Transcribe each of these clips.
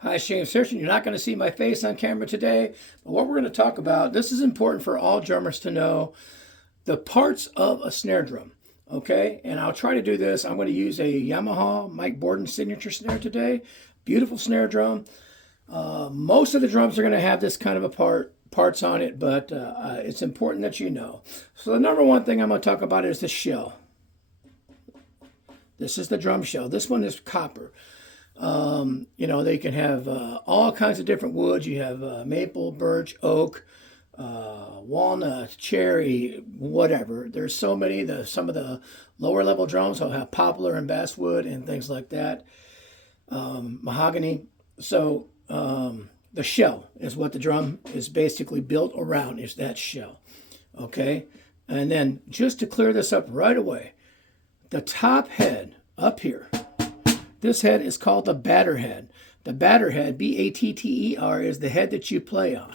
Hi, Shane Searching. You're not going to see my face on camera today, but what we're going to talk about, this is important for all drummers to know, the parts of a snare drum. Okay, and I'll try to do this. I'm going to use a Yamaha Mike Borden signature snare today. Beautiful snare drum. Most of the drums are going to have this kind of a parts on it, but it's important that you know. So the number one thing I'm going to talk about is the shell. This is the drum shell. This one is copper. They can have all kinds of different woods. You have maple, birch, oak, walnut, cherry, whatever. There's so many. Some of the lower level drums will have poplar and basswood and things like that. Mahogany. So the shell is what the drum is basically built around, is that shell. Okay? And then just to clear this up right away, the top head up here, this head is called the batter head. The batter head, B-A-T-T-E-R, is the head that you play on.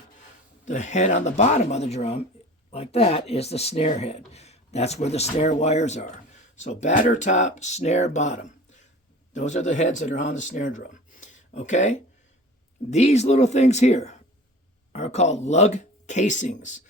The head on the bottom of the drum, like that, is the snare head. That's where the snare wires are. So batter top, snare bottom. Those are the heads that are on the snare drum. Okay? These little things here are called lug casings.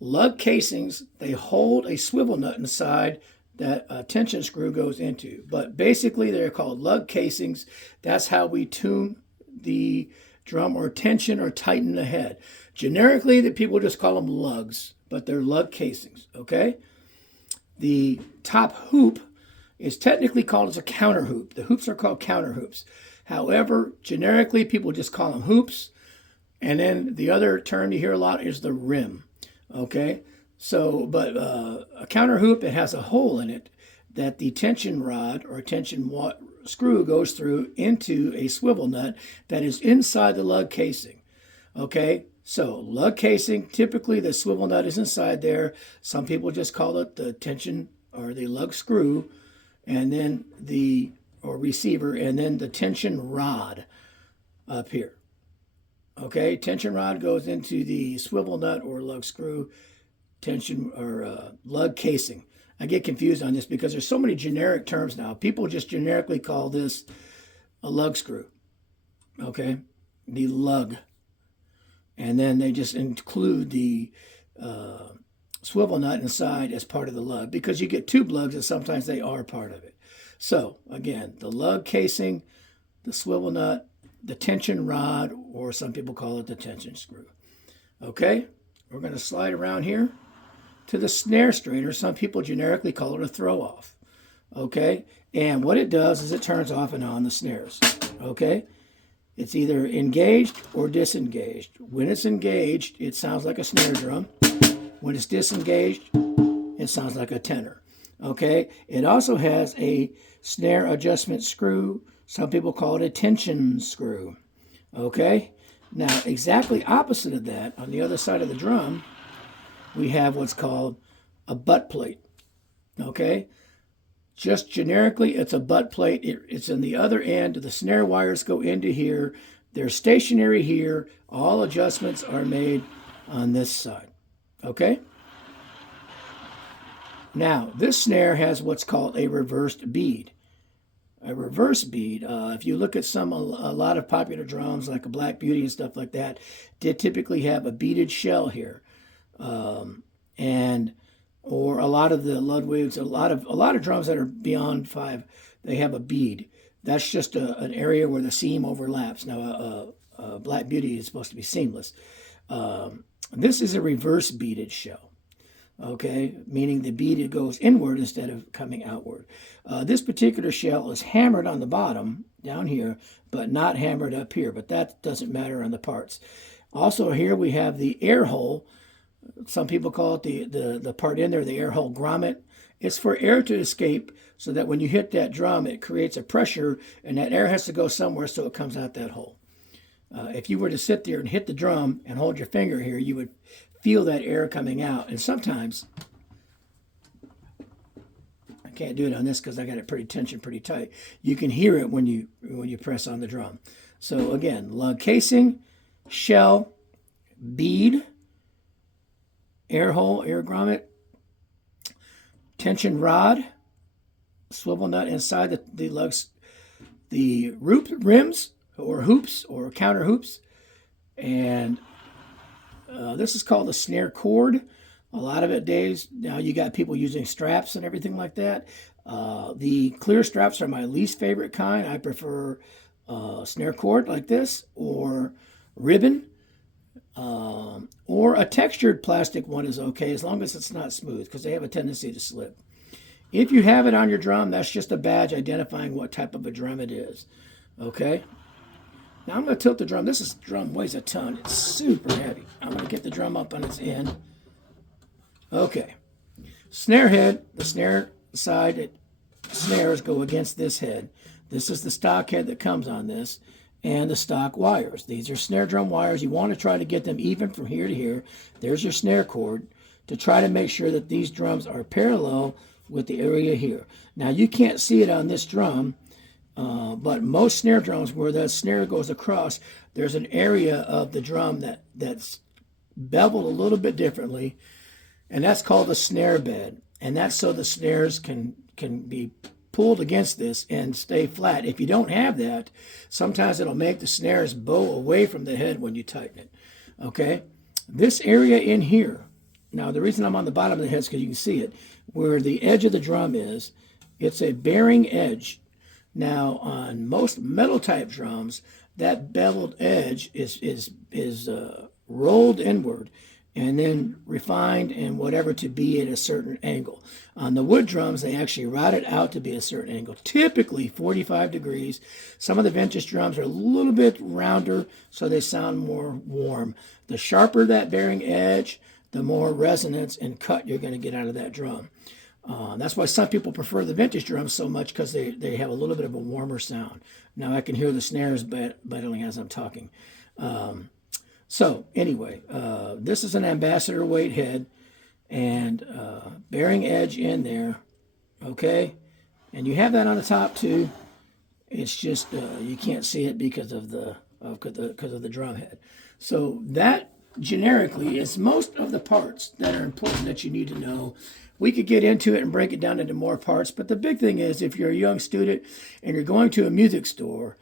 Lug casings, they hold a swivel nut inside that a tension screw goes into. But basically, they're called lug casings. That's how we tune the drum or tension or tighten the head. Generically, the people just call them lugs, but they're lug casings, okay? The top hoop is technically called as a counter hoop. The hoops are called counter hoops. However, generically, people just call them hoops. And then the other term you hear a lot is the rim, okay? So, but a counter hoop, it has a hole in it that the tension rod or tension screw goes through into a swivel nut that is inside the lug casing. Okay, so lug casing, typically the swivel nut is inside there. Some people just call it the tension or the lug screw, and then or receiver, and then the tension rod up here. Okay, tension rod goes into the swivel nut or lug screw, tension or lug casing. I get confused on this because there's so many generic terms now. People just generically call this a lug screw. Okay, the lug, and then they just include the swivel nut inside as part of the lug because you get tube lugs and sometimes they are part of it. So again, the lug casing, the swivel nut, the tension rod, or some people call it the tension screw. Okay, we're going to slide around here to the snare strainer. Some people generically call it a throw off. Okay, and what it does is it turns off and on the snares. Okay, it's either engaged or disengaged. When it's engaged, it sounds like a snare drum. When it's disengaged, it sounds like a tenor. Okay, it also has a snare adjustment screw. Some people call it a tension screw. Okay, now exactly opposite of that, on the other side of the drum, we have what's called a butt plate. Okay, just generically, it's a butt plate. It's in the other end. The snare wires go into here. They're stationary here. All adjustments are made on this side. Okay, now this snare has what's called a reversed bead. A reverse bead, if you look at a lot of popular drums like a Black Beauty and stuff like that, they typically have a beaded shell here. Or a lot of the Ludwigs, a lot of drums that are beyond 5, they have a bead. That's just an area where the seam overlaps. Now, a Black Beauty is supposed to be seamless. This is a reverse beaded shell. Okay, meaning the bead goes inward instead of coming outward. This particular shell is hammered on the bottom down here, but not hammered up here. But that doesn't matter on the parts. Also, here we have the air hole. Some people call it the part in there, the air hole grommet. It's for air to escape so that when you hit that drum, it creates a pressure and that air has to go somewhere so it comes out that hole. If you were to sit there and hit the drum and hold your finger here, you would feel that air coming out. And sometimes, I can't do it on this because I got it pretty tight. You can hear it when you press on the drum. So again, lug casing, shell, bead, air hole, air grommet, tension rod, swivel nut inside the lugs, the rims or hoops or counter hoops. And this is called a snare cord. A lot of it days now you got people using straps and everything like that. The clear straps are my least favorite kind. I prefer snare cord like this, or ribbon, or a textured plastic one is okay as long as it's not smooth, because they have a tendency to slip. If you have it on your drum, that's just a badge identifying what type of a drum it is. Okay? Now I'm going to tilt the drum. This drum weighs a ton. It's super heavy. I'm going to get the drum up on its end. Okay. Snare head, the snare side snares go against this head. This is the stock head that comes on this, and the stock wires. These are snare drum wires. You want to try to get them even from here to here. There's your snare cord to try to make sure that these drums are parallel with the area here. Now you can't see it on this drum, but most snare drums where the snare goes across, there's an area of the drum that's beveled a little bit differently, and that's called the snare bed. And that's so the snares can be pulled against this and stay flat. If you don't have that, sometimes it'll make the snares bow away from the head when you tighten it. Okay? This area in here, now the reason I'm on the bottom of the head is because you can see it, where the edge of the drum is, it's a bearing edge. Now on most metal type drums, that beveled edge is rolled inward and then refined and whatever to be at a certain angle. On the wood drums, they actually route it out to be a certain angle, typically 45 degrees. Some of the vintage drums are a little bit rounder, so they sound more warm. The sharper that bearing edge, the more resonance and cut you're going to get out of that drum. That's why some people prefer the vintage drums so much, because they have a little bit of a warmer sound. Now I can hear the snares battling as I'm talking. So anyway, this is an ambassador weight head and bearing edge in there, okay? And you have that on the top too. It's just you can't see it because of the drum head. So that generically is most of the parts that are important that you need to know. We could get into it and break it down into more parts, but the big thing is, if you're a young student and you're going to a music store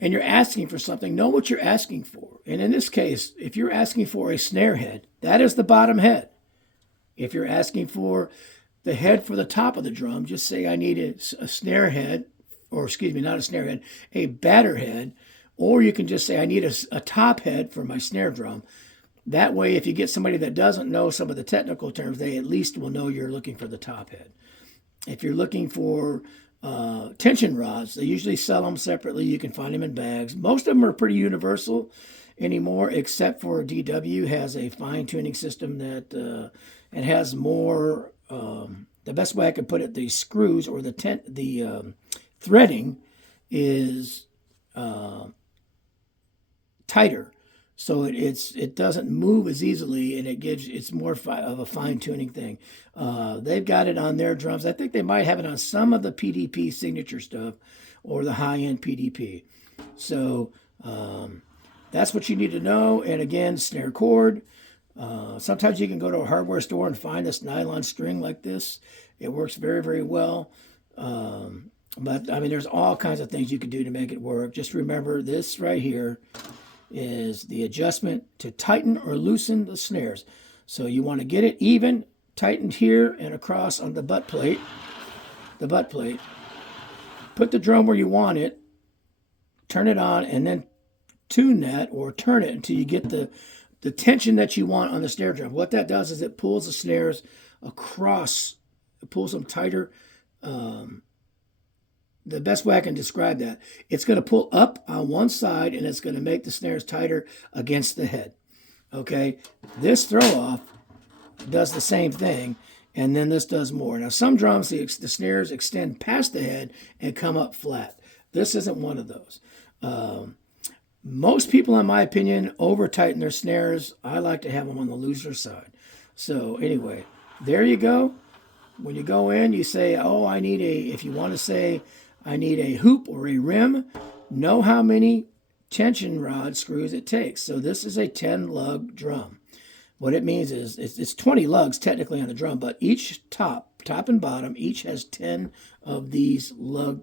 and you're asking for something, know what you're asking for. And in this case, if you're asking for a snare head, that is the bottom head. If you're asking for the head for the top of the drum, just say I need a snare head, or excuse me, not a snare head, a batter head, or you can just say I need a top head for my snare drum. That way, if you get somebody that doesn't know some of the technical terms, they at least will know you're looking for the top head. If you're looking for tension rods, they usually sell them separately. You can find them in bags. Most of them are pretty universal anymore, except for DW has a fine-tuning system that it has more. The best way I could put it, the screws or the threading is tighter, so it doesn't move as easily, and it's more of a fine-tuning thing. They've got it on their drums. I think they might have it on some of the PDP signature stuff or the high-end PDP. So that's what you need to know. And again, snare cord. Sometimes you can go to a hardware store and find this nylon string like this. It works very, very well. But I mean, there's all kinds of things you can do to make it work. Just remember, this right here is the adjustment to tighten or loosen the snares. So you want to get it even, tightened here and across on the butt plate. Put the drum where you want it, turn it on, and then tune that or turn it until you get the tension that you want on the snare drum. What that does is it pulls the snares across, it pulls them tighter. The best way I can describe that, it's going to pull up on one side and it's going to make the snares tighter against the head. Okay, this throw off does the same thing, and then this does more. Now some drums, the snares extend past the head and come up flat. This isn't one of those. Most people, in my opinion, over tighten their snares. I like to have them on the looser side. So anyway, there you go. When you go in, you say, oh, if you want to say, I need a hoop or a rim, know how many tension rod screws it takes. So this is a 10 lug drum. What it means is it's 20 lugs technically on the drum, but each top and bottom, each has 10 of these lug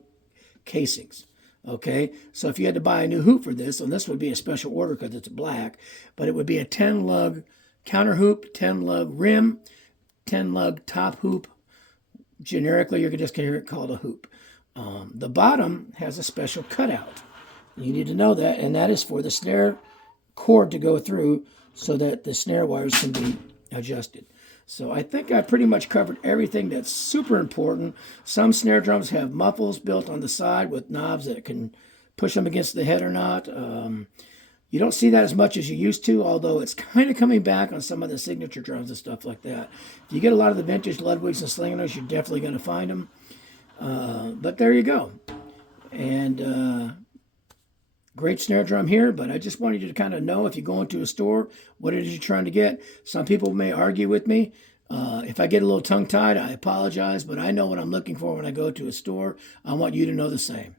casings. Okay, so if you had to buy a new hoop for this, and this would be a special order because it's black, but it would be a 10 lug counter hoop, 10 lug rim, 10 lug top hoop. Generically, you're just going to hear it called a hoop. The bottom has a special cutout. You need to know that, and that is for the snare cord to go through so that the snare wires can be adjusted. So I think I pretty much covered everything that's super important. Some snare drums have muffles built on the side with knobs that can push them against the head or not. You don't see that as much as you used to, although it's kind of coming back on some of the signature drums and stuff like that. If you get a lot of the vintage Ludwigs and Slingers, you're definitely going to find them. But there you go. And great snare drum here, but I just wanted you to kind of know if you go into a store, what it is you're trying to get. Some people may argue with me. If I get a little tongue-tied, I apologize, but I know what I'm looking for when I go to a store. I want you to know the same.